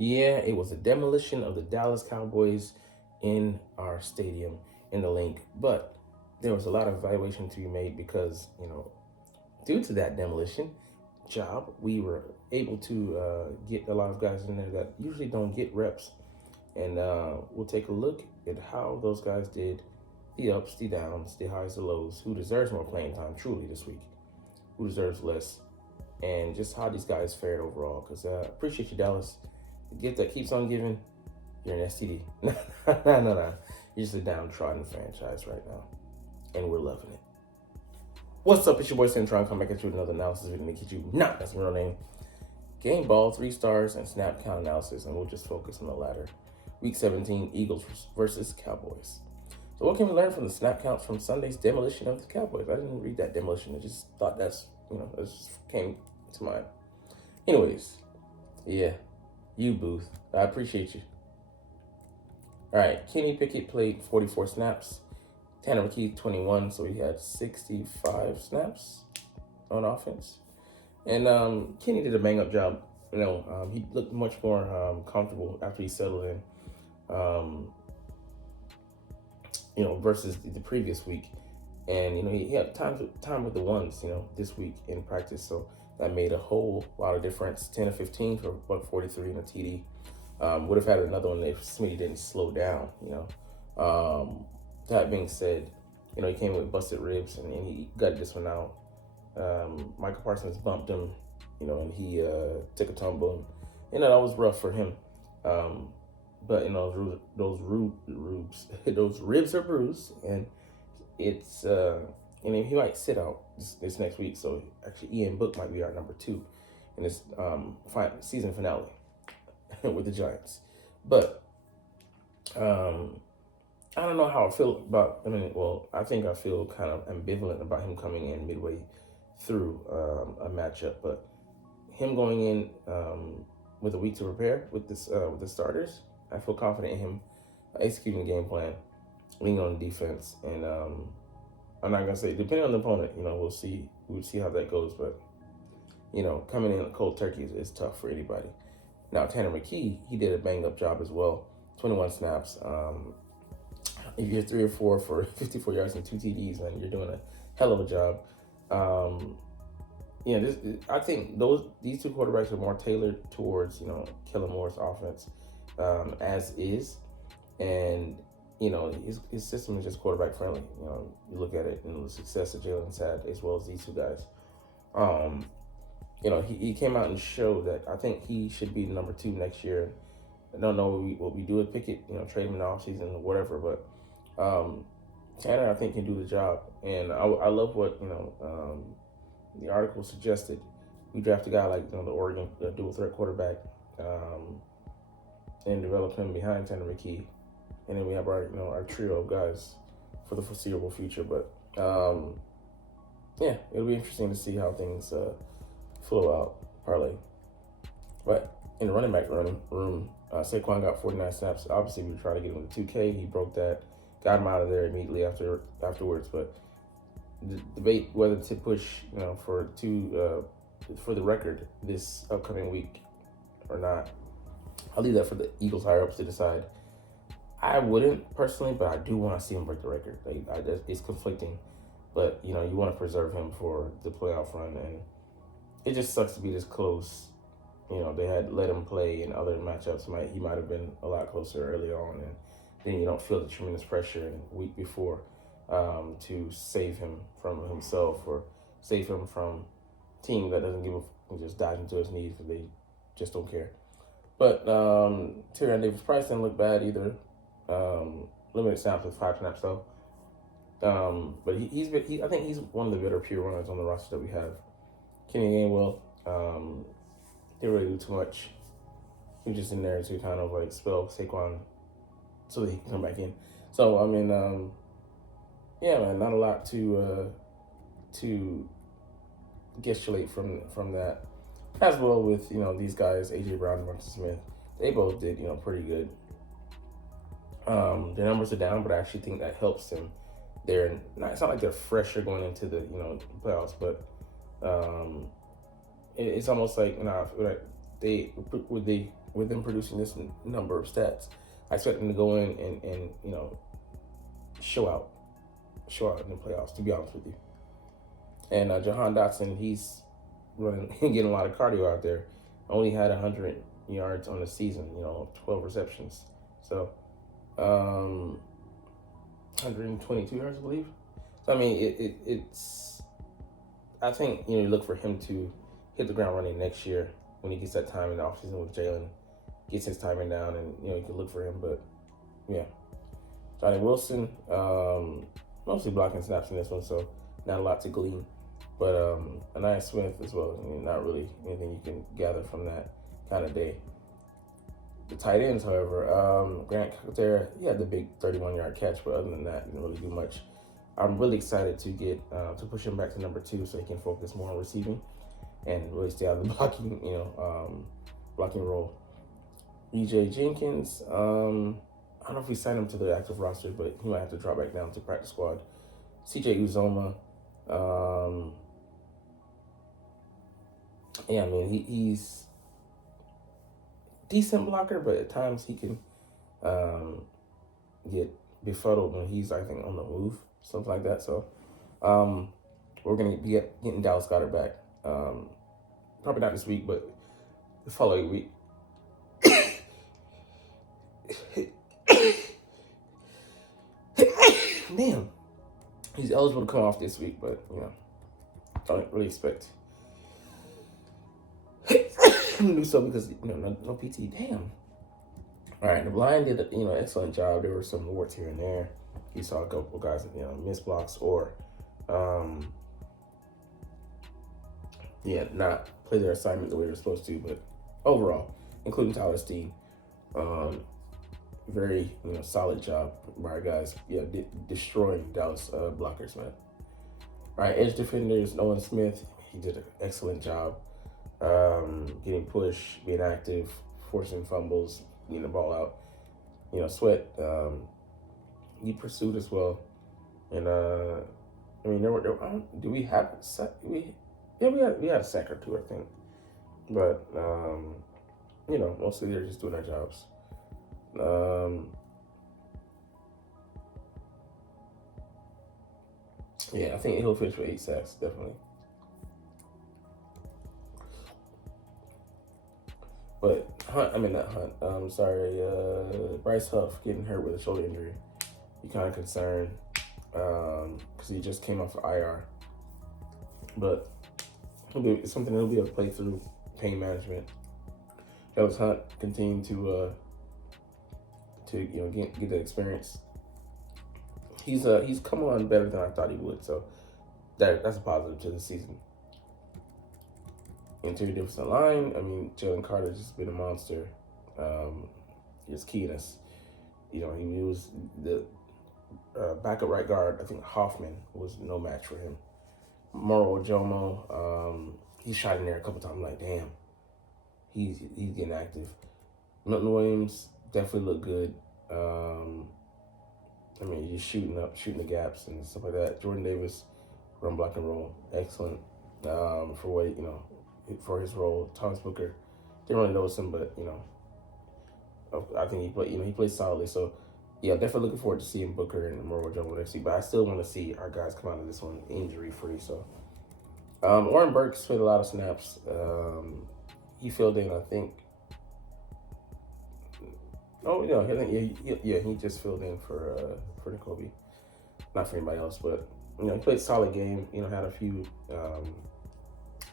Yeah, it was a demolition of the Dallas Cowboys in our stadium in the link, but there was a lot of evaluation to be made because, due to that demolition job, we were able to get a lot of guys in there that usually don't get reps. And we'll take a look at how those guys did, the ups, the downs, the highs, the lows, who deserves more playing time truly this week, who deserves less, and just how these guys fared overall. Because I appreciate you, Dallas. The gift that keeps on giving, you're an STD. No. You're just a downtrodden franchise right now, and we're loving it. What's up? It's your boy Cintron. Come back at you with another analysis video to get you. Nah, that's my real name. Game ball, 3 stars, and snap count analysis, and we'll just focus on the latter. Week 17, Eagles versus Cowboys. So what can we learn from the snap counts from Sunday's demolition of the Cowboys? I didn't read that demolition. I just thought that just came to mind. Anyways, yeah, you, Booth. I appreciate you. All right, Kenny Pickett played 44 snaps. Tanner McKee, 21, so he had 65 snaps on offense. And Kenny did a bang-up job. He looked much more comfortable after he settled in, versus the previous week. And, he had time with the ones, this week in practice. So that made a whole lot of difference. 10 of 15 for buck 43 and a TD. Would have had another one if Smitty didn't slow down, That being said, he came with busted ribs and he got this one out. Michael Parsons bumped him, and he took a tumble. And, that was rough for him. But those ribs are bruised, and it's he might sit out this next week. So actually, Ian Book might be our number 2 in this season finale with the Giants. But I don't know how I feel about. I think I feel kind of ambivalent about him coming in midway through a matchup, but him going in with a week to prepare with the starters, I feel confident in him executing the game plan, leaning on defense, and I'm not gonna say depending on the opponent, we'll see how that goes, but coming in cold turkey is tough for anybody. Now Tanner McKee, he did a bang up job as well, 21 snaps. If you're 3 or 4 for 54 yards and 2 TDs, man, you're doing a hell of a job. I think these 2 quarterbacks are more tailored towards Kellen Moore's offense as is, and his system is just quarterback friendly. You look at it and the success that Jalen's had as well as these 2 guys. He came out and showed that I think he should be number 2 next year. I don't know what we do with Pickett, trade him in the offseason or whatever, but Tanner, I think, can do the job. And I love what, the article suggested. We draft a guy like, the Oregon dual threat quarterback and develop him behind Tanner McKee. And then we have our trio of guys for the foreseeable future. But, it'll be interesting to see how things flow out, parlay. But in the running back room, Saquon got 49 snaps. Obviously, we were trying to get him to 2K. He broke that, got him out of there immediately afterwards. But the debate whether to push, for the record this upcoming week or not, I'll leave that for the Eagles higher ups to decide. I wouldn't personally, but I do want to see him break the record. It's conflicting, but you want to preserve him for the playoff run, and it just sucks to be this close. They had let him play in other matchups. He might have been a lot closer early on, and then you don't feel the tremendous pressure in the week before to save him from himself or save him from a team that doesn't give a and just dives into his knees because they just don't care. But Tyrion Davis-Price didn't look bad either. Limited snaps with 5 snaps though. But I think he's one of the better pure runners on the roster that we have. Kenny Gainwell, didn't really do too much. He was just in there to kind of like spell Saquon so that he can come back in. So man, not a lot to gestulate from that. As well with these guys, AJ Brown and Marcus Smith, they both did pretty good. Their numbers are down, but I actually think that helps them. It's not like they're fresher going into the playoffs, but it's almost like with the with them producing this number of stats, I expect them to go in and show out in the playoffs, to be honest with you. And Jahan Dotson, he's running, getting a lot of cardio out there. Only had 100 yards on the season, 12 receptions. So, 122 yards, I believe. So, I mean, it's, I think, you look for him to hit the ground running next year when he gets that time in the offseason with Jalen, gets his timing down, and, you can look for him. But, yeah. Johnny Wilson, mostly blocking snaps in this one, so not a lot to glean. But Anaya Smith as well, not really anything you can gather from that kind of day. The tight ends, however, Grant Calcaterra, he had the big 31-yard catch, but other than that, didn't really do much. I'm really excited to get to push him back to number 2 so he can focus more on receiving and really stay out of the blocking, blocking role. EJ Jenkins, I don't know if we signed him to the active roster, but he might have to drop back down to practice squad. CJ Uzoma, yeah, I mean, he's decent blocker, but at times he can get befuddled when he's, I think, on the move, something like that. So we're going to be getting Dallas Goedert back. Probably not this week, but the following week. Damn. He's eligible to come off this week, but, don't really expect him to do so because, no PT. Damn. All right, the line did an excellent job. There were some warts here and there. You saw a couple of guys, miss blocks or, not play their assignment the way they're supposed to. But overall, including Tyler Steen, very solid job by our guys. Yeah, destroying Dallas blockers, man. All right, edge defenders, Nolan Smith, he did an excellent job. Getting push, being active, forcing fumbles, getting the ball out. Sweat, he pursued as well. And I mean, do we have we had a sack or two, I think. But mostly they're just doing their jobs. I think he'll finish with 8 sacks, definitely. But Bryce Huff getting hurt with a shoulder injury. You're kind of concerned because he just came off of IR. But it's something he'll be able to play through, pain management. Travis Hunt continuing to get the experience. He's come on better than I thought he would, so that's a positive to the season. Interior defensive line, I mean, Jalen Carter's just been a monster. His keenness, he was the backup right guard. I think Hoffman was no match for him. Moro Ojomo, he shot in there a couple times. I'm like, damn, he's getting active. Milton Williams definitely looked good. Just shooting the gaps and stuff like that. Jordan Davis, run, block, and roll, excellent for his role. Thomas Booker, didn't really notice him, but I think he played solidly. So definitely looking forward to seeing Booker and Moro Ojomo next week. But I still want to see our guys come out of this one injury free. So Oren Burks played a lot of snaps. He filled in, I think. He just filled in for N'Kobe, not for anybody else. But he played a solid game. Had a few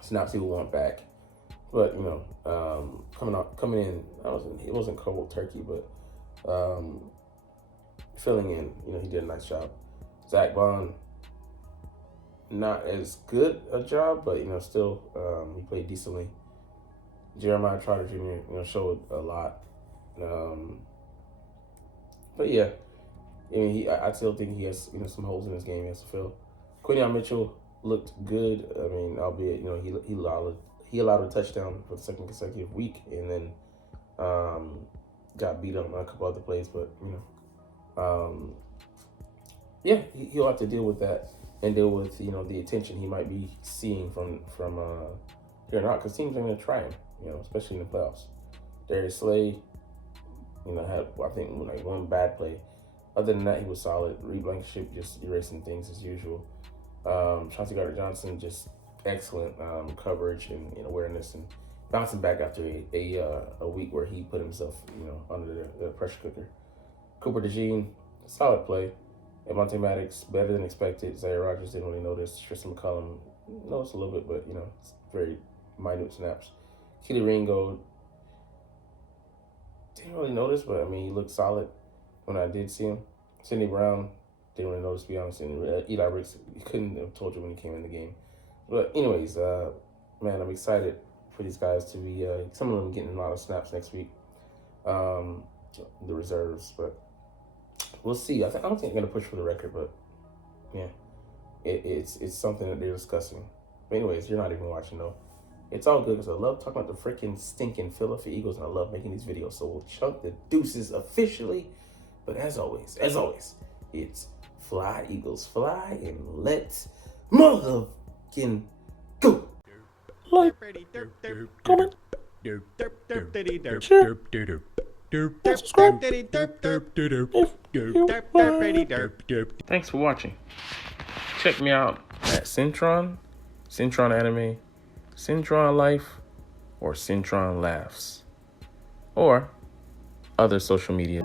snaps he would want back, but coming in, it wasn't cold turkey, but filling in, he did a nice job. Zach Bond, not as good a job, but still he played decently. Jeremiah Trotter Jr. Showed a lot. But I still think he has some holes in his game he has to fill. Quinyon Mitchell looked good. Albeit he allowed a touchdown for the second consecutive week, and then got beat up on a couple other plays. But he'll have to deal with that and deal with the attention he might be seeing from here on out, because teams are going to try him, especially in the playoffs. Darius Slay, had, I think, like one bad play. Other than that, he was solid. Reed Blankenship just erasing things as usual. Chauncey Gardner-Johnson, just excellent coverage and awareness, and bouncing back after a week where he put himself, under the pressure cooker. Cooper DeJean, solid play. Monte Maddox, better than expected. Zaire Rogers didn't really notice. Tristan McCullum noticed a little bit, but it's very minute snaps. Keely Ringo, didn't really notice, but he looked solid when I did see him. Sidney Brown, didn't really notice, to be honest. And Eli Ricks, couldn't have told you when he came in the game. But anyways, man, I'm excited for these guys to be, some of them getting a lot of snaps next week, the reserves. But we'll see. I don't think they're going to push for the record, but yeah, it's something that they're discussing. But anyways, you're not even watching, though. It's all good because I love talking about the freaking stinking Philadelphia Eagles, and I love making these videos. So we'll chunk the deuces officially. But as always, it's fly, Eagles, fly, and let's motherfucking go. Like, comment, share, and subscribe if you Thanks for watching. Check me out at Cintron Anime, Cintron Life, or Cintron Laughs, or other social media.